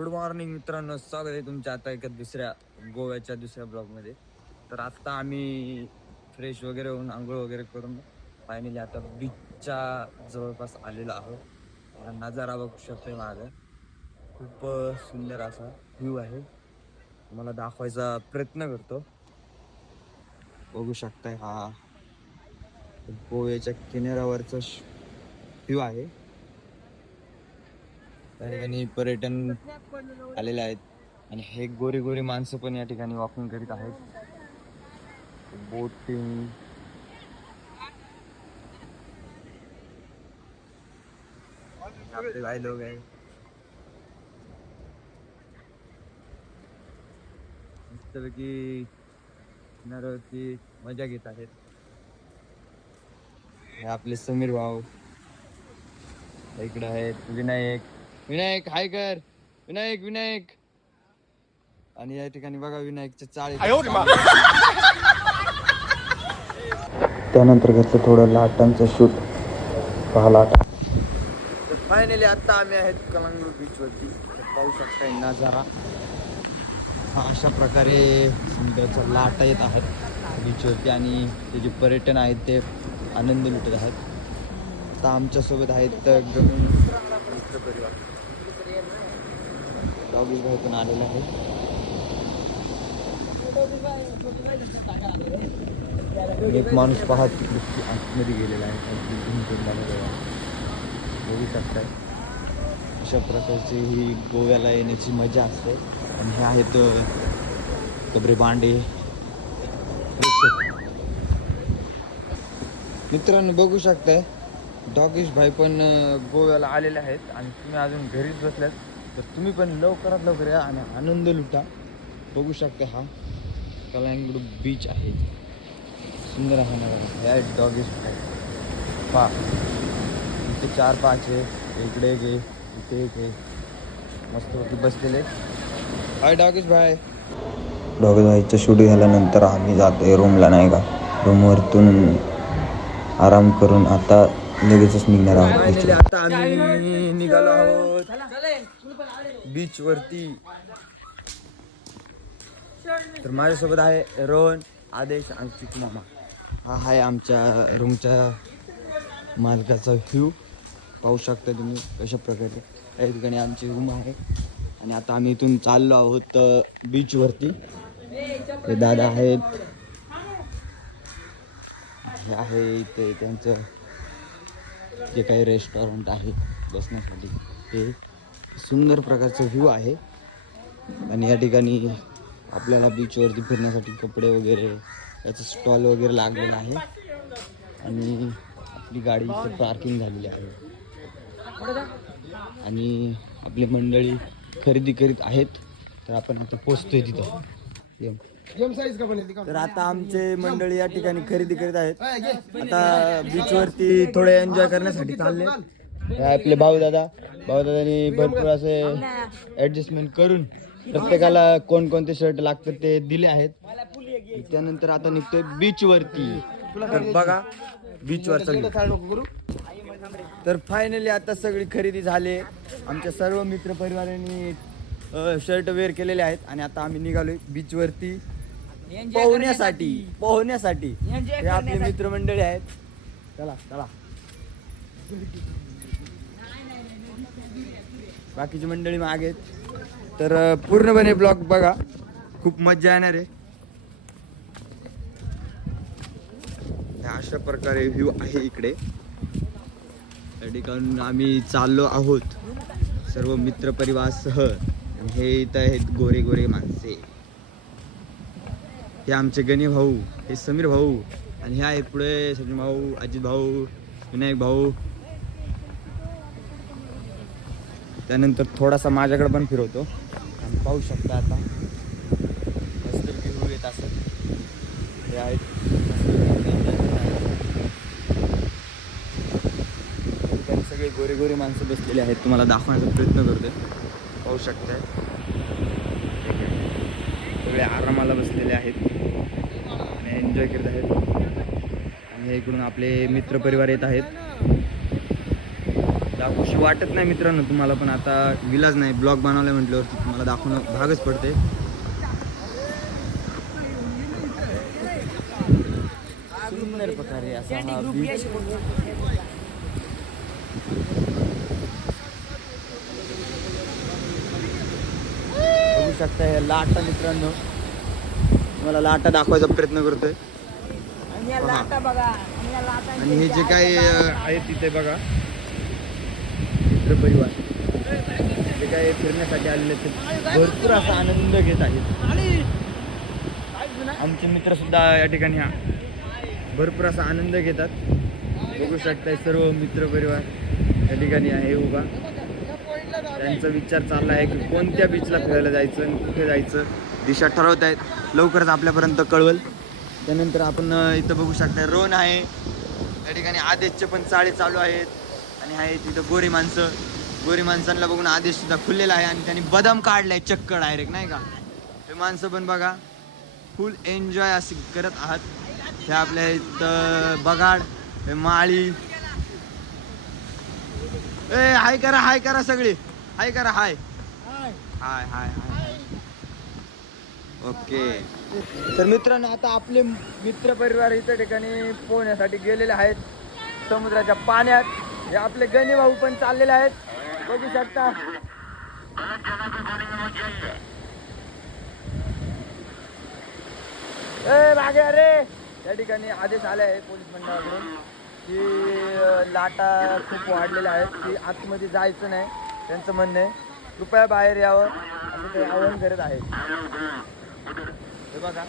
Good morning मित्रांनो, स्वागत आहे तुमच्या आता एका गोव्याच्या दुसऱ्या ब्लॉगमध्ये. तर आता आम्ही फ्रेश वगैरे होऊन आंघोळ वगैरे करून फायनली आता बीचच्या जवळपास आलेलो आहोत. हा नजारा बघू शकतोय माझा, खूप सुंदर असा व्ह्यू आहे. मला दाखवायचा प्रयत्न करतो. बघू शकताय, हा गोव्याच्या किनाऱ्यावरचा व्ह्यू आहे. त्या ठिकाणी पर्यटन आलेले आहेत आणि हे गोरी गोरी माणसं पण या ठिकाणी वॉकिंग करीत आहेत. बोटिंग आपले काही लोक आहेत, मस्तपैकी किनाऱ्यावरती मजा घेत आहेत. हे आपले समीर भाऊ इकडे आहेत. विनायक हाय कर. विनायक आणि या ठिकाणी बघा विनायकच्या चाळी. त्यानंतर घेतलं थोडं लाटांचं शूट. पहा लाटा. तर फायनली आता आम्ही आहेत कलंगूट बीचवरती. पाहू शकताय नजारा हा अशा प्रकारे समुद्राच्या लाटा येत आहेत बीचवरती आणि ते जे पर्यटन आहेत ते आनंद लुटत आहेत. आता आमच्यासोबत आहेत गमी मित्र परिवार. डॉगीज भाई पण आलेला आहे. एक माणूस पाहत आतमध्ये गेलेला आहे. बघू शकताय अशा प्रकारची ही गोव्याला येण्याची मजा असते. आणि हे आहेत कबरे बांडे. मित्रांनो बघू शकताय डॉगीश भाई पण गोव्याला आलेले आहेत आणि तुम्ही अजून घरीच बसल्यात तर तुम्ही पण लवकरात लवकर या आणि आनंद लुटा. बघू शकता हा कलंगूट बीच आहे. सुंदर आहे ना. या डॉगीश भाई पा इथे 4-5 आहे. इकडे एक आहे, इथे एक आहे. मस्तपैकी बसलेले. हाय डॉगीश भाई. डॉगीश भाईचं शूट झाल्यानंतर आम्ही जातोय रूमला, नाही का. रूमवरतून आराम करून आता लगेचच निघणार आहोत. आता आम्ही निघालो आहोत बीच वरती. तर माझ्यासोबत आहे रोहन, आदेश आणि चिकू मामा. हा आहे आमच्या रूमच्या मालकाचा व्ह्यू. पाहू शकता तुम्ही कशा प्रकारे या ठिकाणी आमची रूम आहे. आणि आता आम्ही इथून चाललो आहोत बीच वरती. हे दादा आहेत, हे आहे इथे त्यांचं जे काही रेस्टॉरंट आहे बसण्यासाठी. हे सुंदर प्रकारचं व्ह्यू आहे. आणि या ठिकाणी आपल्याला बीचवरती फिरण्यासाठी कपडे वगैरे याचं स्टॉल वगैरे लागलेलं आहे. आणि आपली गाडी इथे पार्किंग झालेली आहे. आणि आपली मंडळी खरेदी करीत आहेत. तर आपण इथे पोचतोय तिथं. तर आता आमचे मंडळी या ठिकाणी खरेदी करीत आहेत. आता बीचवरती थोडे एन्जॉय करण्यासाठी चालले. आपले भाऊदादांनी भरपूर असे ऍडजस्टमेंट करून प्रत्येकाला कोणकोणते शर्ट लागतात ते दिले आहेत. त्यानंतर आता निघतोय बीच वरती. बघा बीचवरचा. तर फायनली आता सगळी खरेदी झाली. आमच्या सर्व मित्र परिवारांनी शर्ट वेअर केलेले आहेत आणि आता आम्ही निघालोय बीच वरती पोहण्यासाठी. हे आपले मित्रमंडळी आहेत. चला बाकीची मंडळी मागे आहेत. तर पूर्णपणे ब्लॉग बघा, खूप मजा येणार आहे. अशा प्रकारे व्ह्यू आहे इकडे. या ठिकाणी आम्ही चाललो आहोत सर्व मित्र परिवारासह. हे इथं आहेत गोरे गोरे माणसे. हे आमचे गणी भाऊ, हे समीर भाऊ आणि हे आहे पुढे सचिन भाऊ, अजित भाऊ, विनायक भाऊ. त्यानंतर थोडासा माझ्याकडे पण फिरवतो. आणि पाहू शकता आता मस्त व्ह्यू येत असत. हे आहेत सगळे गोरे गोरे माणसं बसलेले आहेत. तुम्हाला दाखवण्याचा प्रयत्न करतोय. पाहू शकताय सगळे आरामाला बसलेले आहेत आणि एन्जॉय करत आहेत. आणि इकडून आपले मित्र परिवार येत आहेत. दाखवूशी वाटत नाही मित्रांनो तुम्हाला, पण आता विलाज नाही, ब्लॉग बनवलं म्हटल्यावरती तुम्हाला दाखवणं भागच पडते. सुंदर प्रकारे असा हा बीच बघू शकता. हे लाटा मित्रांनो, तुम्हाला लाटा दाखवायचा प्रयत्न करतोय. आणि हे जे काही आहे तिथे बघा मित्र परिवार जे काही फिरण्यासाठी आलेले ते भरपूर असा आनंद घेत आहेत. आमचे मित्र सुद्धा या ठिकाणी भरपूर असा आनंद घेतात. बघू शकताय सर्व मित्र परिवार या ठिकाणी आहे उभा. त्यांचा विचार चालला आहे की कोणत्या बीचला फिरायला जायचं आणि कुठे जायचं, दिशा ठरवत आहेत. लवकरच आपल्यापर्यंत कळवल. त्यानंतर आपण इथं बघू शकता रोन आहे या ठिकाणी. आदेशचे पण चाळे चालू आहेत आणि आहे तिथं गोरी माणसं. गोरी माणसांना बघून आदेश सुद्धा खुललेला आहे आणि त्यांनी बदाम काढलाय चक्क डायरेक्ट नाही का. हे माणसं पण बघा फुल एन्जॉय असे करत आहात. हे आपल्या इथं बगाड, हे माळी. हाय करा, हाय करा सगळे, हाय करा, हाय हाय हाय हाय. ओके. तर मित्रांनो आता आपले मित्र परिवार इतर ठिकाणी पोहण्यासाठी गेलेले आहेत समुद्राच्या पाण्यात. हे आपले गणी भाऊ पण चाललेले आहेत बघू शकता. मागे अरे या ठिकाणी आदेश आले आहे पोलीस मंडळाकडून की लाटा खूप वाढलेल्या आहेत की आतमध्ये जायचं नाही. त्यांचं म्हणणं आहे कृपया बाहेर यावं असं ते आवाहन करत आहे. हे बघा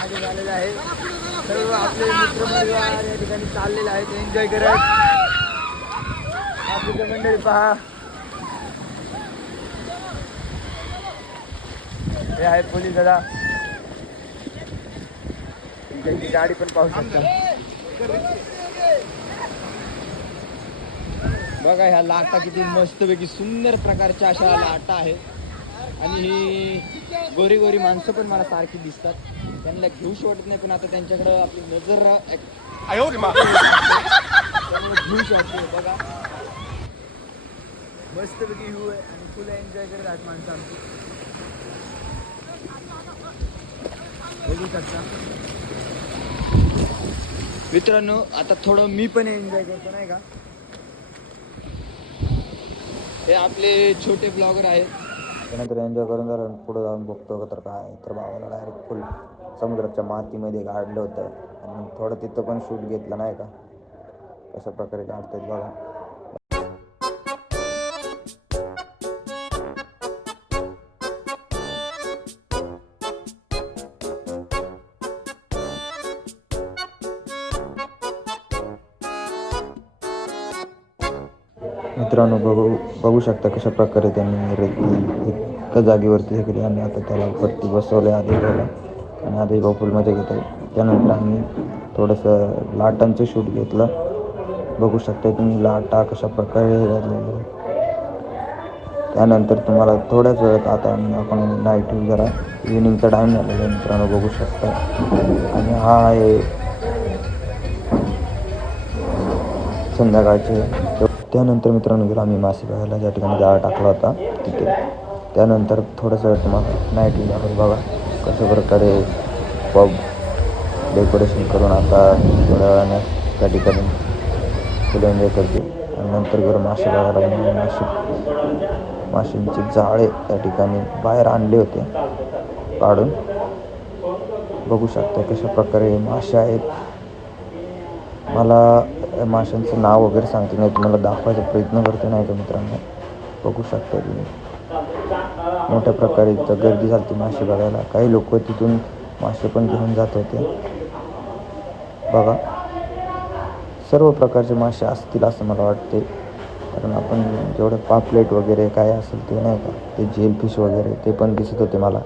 आगे झालेलं आहे. सर्व आपले मित्र परिवार या ठिकाणी चाललेले आहेत एन्जॉय करत. आपली मंडळी पहा, हे आहे पोलीस दादा. त्यांची गाडी पण पाहू शकता. बघा ह्या लाटा किती मस्तपैकी सुंदर प्रकारच्या अशा लाटा आहेत. आणि ही गोरी गोरी माणसं पण मला सारखी दिसतात. त्यांना घेऊशी वाटत नाही, पण आता त्यांच्याकडं आपली नजर घेऊशी वाटते. बघा मस्तपैकी व्ह्यू आहे आणि फुल एन्जॉय करत आहेत माणसं आमची बघू शकता. मित्रांनो आता थोडं मी पण एन्जॉय करतो नाही का. हे आपले छोटे ब्लॉगर आहेत. त्यानंतर एन्जॉय करून झालं पुढे जाऊन बघतो तर काय तर भावाला डायरेक्ट फुल समुद्राच्या मातीमध्ये काढलं होतं आणि थोडं तिथं पण शूट घेतलं नाही का. अशा प्रकारे काढतात बघा. मित्रांनो बघू शकता कशा प्रकारे त्यांनी एका जागेवरती हे केली आणि आता त्याला वरती बसवलं आदेश भाऊला आणि आदेश भाऊ फुल मजा घेत आहे. त्यानंतर आम्ही थोडंसं लाटांचं शूट घेतलं. बघू शकता तुम्ही लाटा कशा प्रकारे झालेले. त्यानंतर तुम्हाला थोड्याच वेळात आता आपण नाईट जरा इव्हिनिंगचा टाईम झालेला आहे मित्रांनो बघू शकता. आणि हा आहे संध्याकाळचे. त्यानंतर मित्रांनो गेलो आम्ही मासे बघायला ज्या ठिकाणी जाळा टाकला होता तिथे. त्यानंतर थोडंसं तुम्हाला नाईट व्ह्यू दाखवतो बघा कशा प्रकारे पब डेकोरेशन करून आता थोड्या वेळाने त्या ठिकाणी फुल एन्जॉय करते. आणि नंतर गेलो मासे बघायला. माशांचे जाळे त्या ठिकाणी बाहेर आणले होते काढून. बघू शकता कशा प्रकारे मासे आहेत. मला माशांचं नाव वगैरे सांगते नाही, तुम्हाला दाखवायचा प्रयत्न करतो नाही का मित्रांनो. बघू शकता तुम्ही मोठ्या प्रकारे इथं गर्दी झाली मासे बघायला. काही लोक तिथून मासे पण घेऊन जात होते बघा. सर्व प्रकारचे मासे असतील असं मला वाटते, कारण आपण जेवढं पापलेट वगैरे काय असेल ते नाही का, ते जेलफिश वगैरे ते पण दिसत होते मला.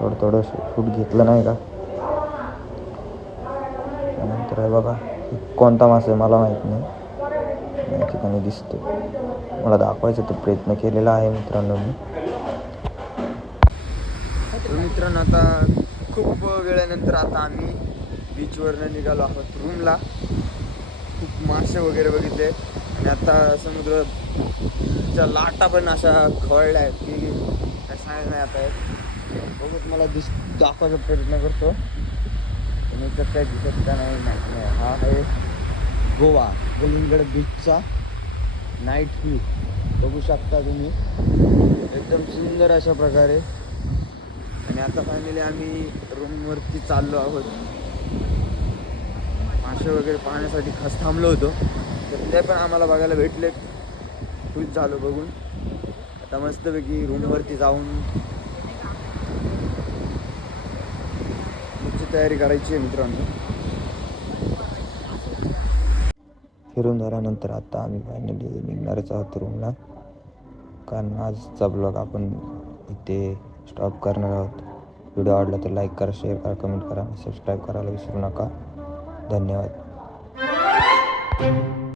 थोडं शूट घेतलं नाही का. त्यानंतर आहे बघा कोणता मासा आहे मला माहीत नाही, या ठिकाणी दिसतो. मला दाखवायचा तो प्रयत्न केलेला आहे मित्रांनो मी. तर मित्रांनो आता खूप वेळानंतर आता आम्ही बीचवरनं निघालो आहोत रूमला. खूप मासे वगैरे बघितले आणि आता समुद्राच्या लाटा पण अशा खवळल्या आहेत की काय सांगायला नाही आता आहेत. बघूच मला दाखवायचा प्रयत्न करतो आणि तर काय दिसत का नाही माहिती नाही. हा आहे गोवा कलिंगड बीचचा नाईट व्ह्यू बघू शकता तुम्ही, एकदम सुंदर अशा प्रकारे. आणि आता फायनली आम्ही रूमवरती चाललो आहोत. मासे वगैरे पाहण्यासाठी खास थांबलो होतो तर ते पण आम्हाला बघायला भेटले. खुश झालो बघून. आता मस्तपैकी रूमवरती जाऊन पुढची तयारी करायची आहे मित्रांनो. फिरून झाल्यानंतर आता आम्ही फायनली निघणारच आहोत रूमला, कारण आजचा ब्लॉग आपण इथे स्टॉप करणार आहोत. व्हिडिओ आवडला तर लाईक करा, शेअर करा, कमेंट करा, सबस्क्राईब करायला विसरू नका. धन्यवाद.